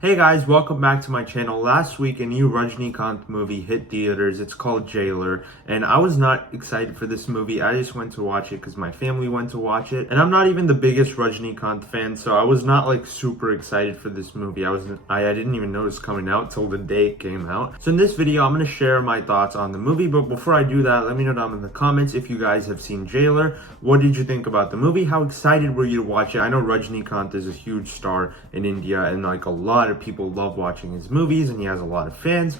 Hey guys, welcome back to my channel. Last week, a new Rajinikanth movie hit theaters. It's called Jailer, and I was not excited for this movie. I just went to watch it because my family went to watch it, and I'm not even the biggest Rajinikanth fan, so I was not like super excited for this movie. I didn't even notice coming out till the day it came out. So in this video, I'm going to share my thoughts on the movie, but before I do that, let me know down in the comments if you guys have seen Jailer. What did you think about the movie? How excited were you to watch it? I know Rajinikanth is a huge star in India, and like a lot of people love watching his movies, and he has a lot of fans.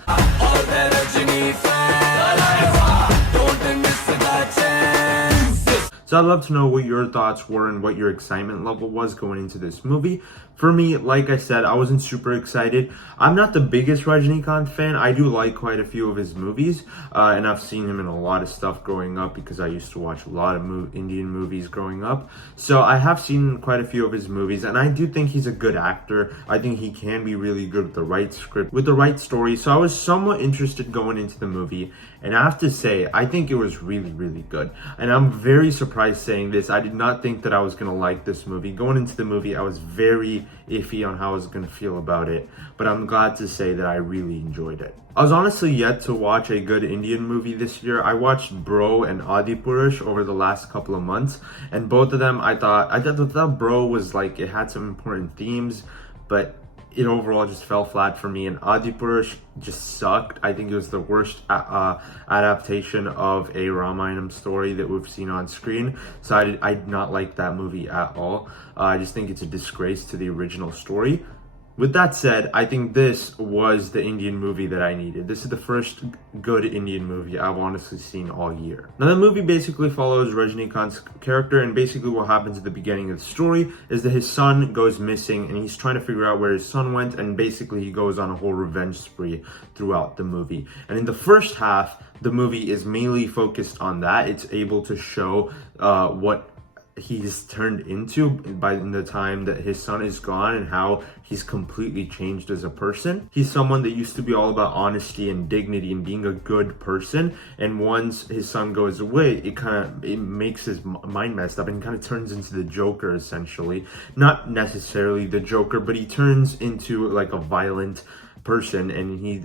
So I'd love to know what your thoughts were and what your excitement level was going into this movie. For me, like I said, I wasn't super excited. I'm not the biggest Rajinikanth fan. I do like quite a few of his movies, and I've seen him in a lot of stuff growing up because I used to watch a lot of Indian movies growing up. So I have seen quite a few of his movies, and I do think he's a good actor. I think he can be really good with the right script, with the right story. So I was somewhat interested going into the movie, and I have to say, I think it was really, really good. And I'm very surprised saying this. I did not think that I was going to like this movie. Going into the movie, I was very iffy on how I was going to feel about it, but I'm glad to say that I really enjoyed it. I was honestly yet to watch a good Indian movie this year. I watched Bro and Adipurush over the last couple of months, and both of them I thought Bro was like, it had some important themes, but it overall just fell flat for me, and Adipurush just sucked. I think it was the worst adaptation of a Ramayanam story that we've seen on screen. So I did not like that movie at all. I just think it's a disgrace to the original story. With that said, I think this was the Indian movie that I needed. This is the first good Indian movie I've honestly seen all year. Now, the movie basically follows Rajinikanth's character, and basically what happens at the beginning of the story is that his son goes missing, and he's trying to figure out where his son went, and basically he goes on a whole revenge spree throughout the movie. And in the first half, the movie is mainly focused on that. It's able to show what he's turned into by the time that his son is gone, and how he's completely changed as a person. He's someone that used to be all about honesty and dignity and being a good person, and once his son goes away, it makes his mind messed up, and kind of turns into the Joker, essentially. Not necessarily the Joker, but he turns into like a violent person, and he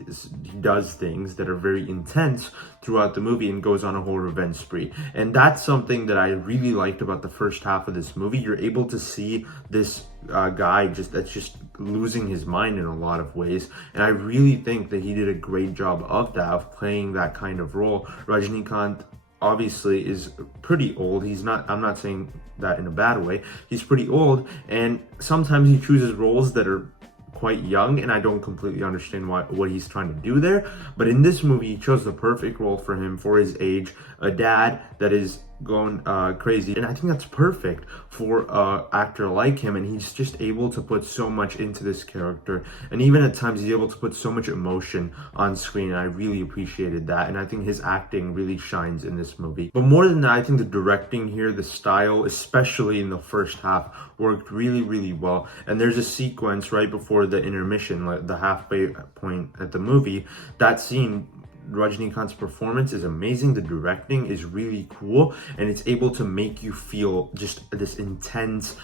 does things that are very intense throughout the movie and goes on a whole revenge spree. And that's something that I really liked about the first half of this movie. You're able to see this guy that's just losing his mind in a lot of ways, and I really think that he did a great job of that, of playing that kind of role. Rajinikanth obviously is pretty old. I'm not saying that in a bad way. He's pretty old, and sometimes he chooses roles that are quite young, and I don't completely understand what he's trying to do there. But in this movie, he chose the perfect role for him, for his age, a dad that is going crazy, and I think that's perfect for an actor like him. And he's just able to put so much into this character, and even at times he's able to put so much emotion on screen, and I really appreciated that. And I think his acting really shines in this movie. But more than that, I think the directing here, the style, especially in the first half, worked really, really well. And there's a sequence right before the intermission, like the halfway point at the movie. That scene, Rajinikanth's performance is amazing. The directing is really cool, and it's able to make you feel just this intense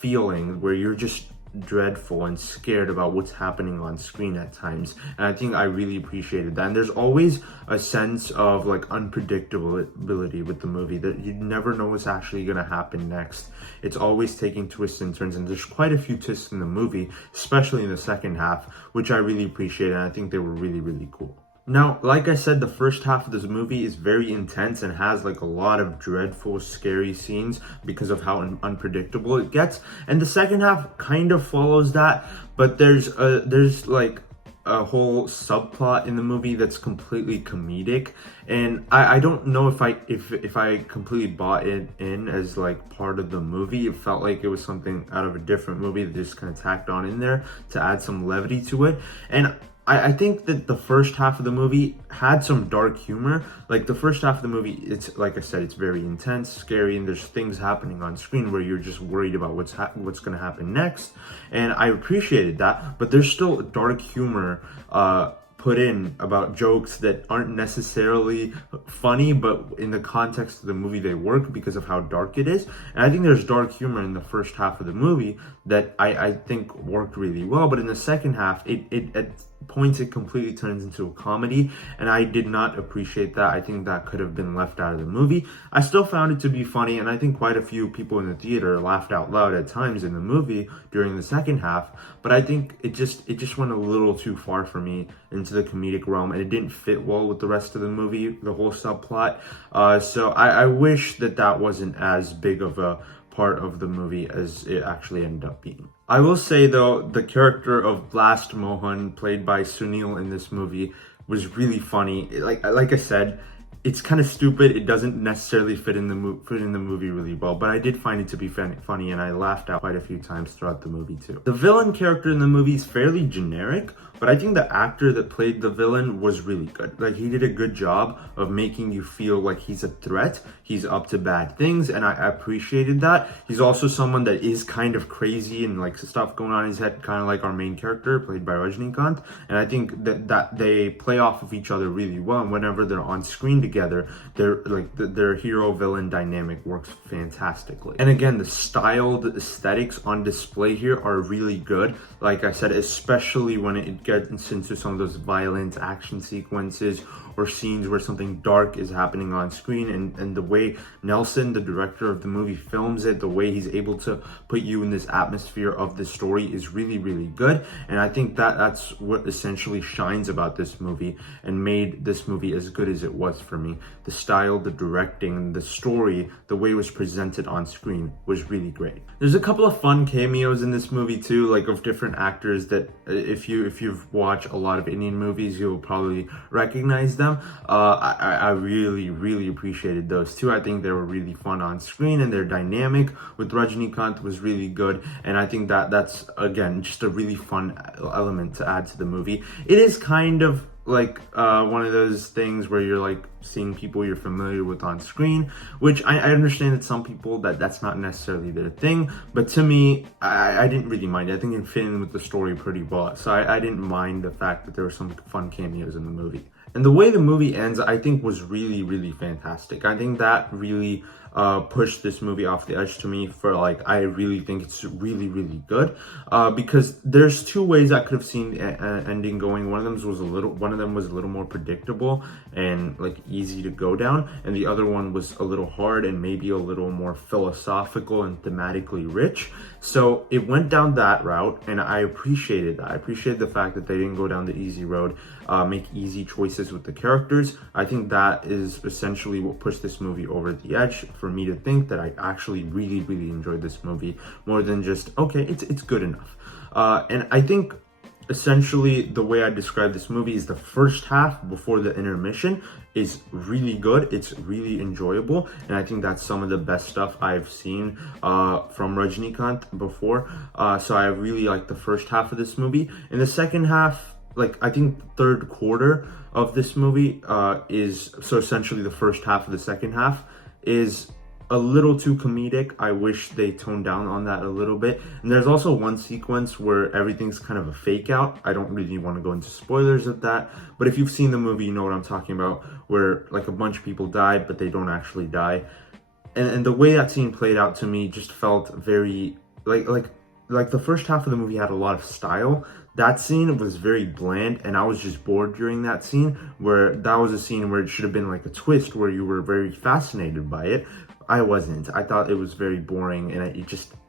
feeling where you're just dreadful and scared about what's happening on screen at times. And I think I really appreciated that. And there's always a sense of like unpredictability with the movie, that you never know what's actually going to happen next. It's always taking twists and turns, and there's quite a few twists in the movie, especially in the second half, which I really appreciated, and I think they were really, really cool. Now, like I said, the first half of this movie is very intense and has like a lot of dreadful, scary scenes because of how unpredictable it gets. And the second half kind of follows that, but there's like a whole subplot in the movie that's completely comedic, and I don't know if I completely bought it in as like part of the movie. It felt like it was something out of a different movie that just kind of tacked on in there to add some levity to it. And I think that the first half of the movie had some dark humor. Like the first half of the movie, it's like I said, it's very intense, scary, and there's things happening on screen where you're just worried about what's going to happen next. And I appreciated that, but there's still dark humor put in about jokes that aren't necessarily funny, but in the context of the movie they work because of how dark it is. And I think there's dark humor in the first half of the movie that I think worked really well, but in the second half it at points it completely turns into a comedy, and I did not appreciate that. I think that could have been left out of the movie. I still found it to be funny, and I think quite a few people in the theater laughed out loud at times in the movie during the second half, but I think it just went a little too far for me into the comedic realm, and it didn't fit well with the rest of the movie, the whole subplot. So I wish that wasn't as big of a part of the movie as it actually ended up being. I will say though, the character of Blast Mohan, played by Sunil in this movie, was really funny. Like I said, it's kind of stupid. It doesn't necessarily fit in the movie really well, but I did find it to be funny, and I laughed out quite a few times throughout the movie too. The villain character in the movie is fairly generic, but I think the actor that played the villain was really good. Like, he did a good job of making you feel like he's a threat, he's up to bad things, and I appreciated that. He's also someone that is kind of crazy and like stuff going on in his head, kind of like our main character played by Rajinikanth, and I think that they play off of each other really well, and whenever they're on screen together, they're like their hero villain dynamic works fantastically. And again, the styled aesthetics on display here are really good. Like I said, especially when it gets into some of those violent action sequences or scenes where something dark is happening on screen, and the way Nelson, the director of the movie, films it, the way he's able to put you in this atmosphere of the story is really, really good. And I think that's what essentially shines about this movie and made this movie as good as it was for me. The style, the directing, the story, the way it was presented on screen was really great. There's a couple of fun cameos in this movie too, like of different actors that if you've watched a lot of Indian movies, you'll probably recognize them. I really appreciated those too. I think they were really fun on screen, and their dynamic with Rajinikanth was really good, and I think that's again just a really fun element to add to the movie. It is kind of like one of those things where you're like seeing people you're familiar with on screen, which I understand that some people that's not necessarily their thing, but to me, I didn't really mind it. I think it fit in with the story pretty well, so I didn't mind the fact that there were some fun cameos in the movie. And the way the movie ends, I think, was really fantastic. I think that really pushed this movie off the edge to me for like, I really think it's really good, because there's two ways I could have seen the ending going. One of them was a little more predictable and like easy to go down, and the other one was a little hard and maybe a little more philosophical and thematically rich. So it went down that route, and I appreciated that. I appreciated the fact that they didn't go down the easy road, make easy choices with the characters. I think that is essentially what pushed this movie over the edge for me to think that I actually really enjoyed this movie more than just, okay, it's good enough. And I think essentially the way I describe this movie is the first half before the intermission is really good. It's really enjoyable, and I think that's some of the best stuff I've seen from Rajinikanth before. So I really like the first half of this movie. In the second half, like I think third quarter of this movie is, so essentially the first half of the second half is a little too comedic. I wish they toned down on that a little bit. And there's also one sequence where everything's kind of a fake out. I don't really want to go into spoilers of that, but if you've seen the movie, you know what I'm talking about, where like a bunch of people died, but they don't actually die. And the way that scene played out to me just felt very like the first half of the movie had a lot of style. That scene was very bland, and I was just bored during that scene, where that was a scene where it should have been like a twist where you were very fascinated by it. I wasn't. I thought it was very boring, and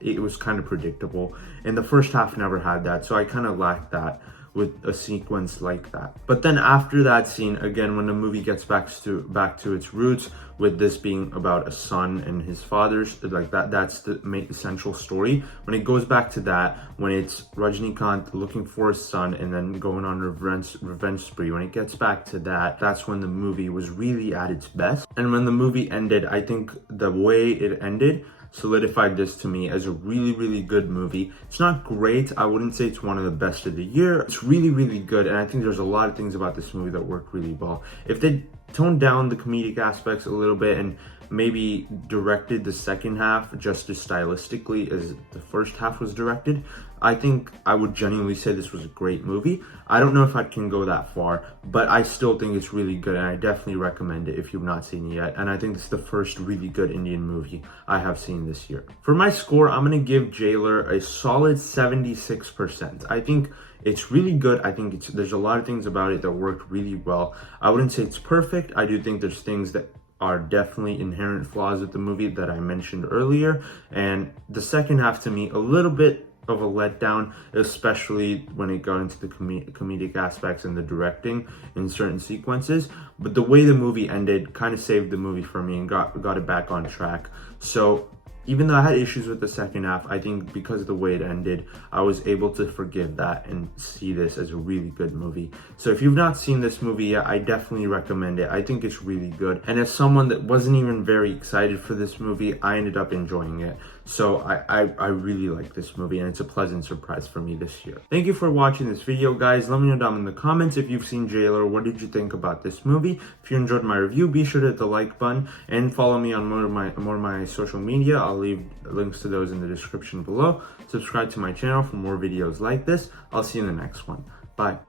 it was kind of predictable. And the first half never had that, so I kind of lacked that with a sequence like that. But then after that scene, again, when the movie gets back to its roots, with this being about a son and his father's, like that's the main essential story. When it goes back to that, when it's Rajinikanth looking for his son and then going on revenge spree, when it gets back to that, that's when the movie was really at its best. And when the movie ended, I think the way it ended solidified this to me as a really good movie. It's not great. I wouldn't say it's one of the best of the year. It's really good, and I think there's a lot of things about this movie that work really well. If they toned down the comedic aspects a little bit and maybe directed the second half just as stylistically as the first half was directed, I think I would genuinely say this was a great movie. I don't know if I can go that far, but I still think it's really good, and I definitely recommend it if you've not seen it yet. And I think this is the first really good Indian movie I have seen this year. For my score, I'm gonna give Jailer a solid 76%. I think it's really good. I think there's a lot of things about it that worked really well. I wouldn't say it's perfect. I do think there's things that are definitely inherent flaws with the movie that I mentioned earlier. And the second half, to me, a little bit of a letdown, especially when it got into the comedic aspects and the directing in certain sequences. But the way the movie ended kind of saved the movie for me and got it back on track. So even though I had issues with the second half, I think because of the way it ended, I was able to forgive that and see this as a really good movie. So if you've not seen this movie yet, I definitely recommend it. I think it's really good. And as someone that wasn't even very excited for this movie, I ended up enjoying it. So I really like this movie, and it's a pleasant surprise for me this year. Thank you for watching this video, guys. Let me know down in the comments if you've seen Jailer. What did you think about this movie? If you enjoyed my review, be sure to hit the like button and follow me on more of my social media. I'll leave links to those in the description below. Subscribe to my channel for more videos like this. I'll see you in the next one. Bye.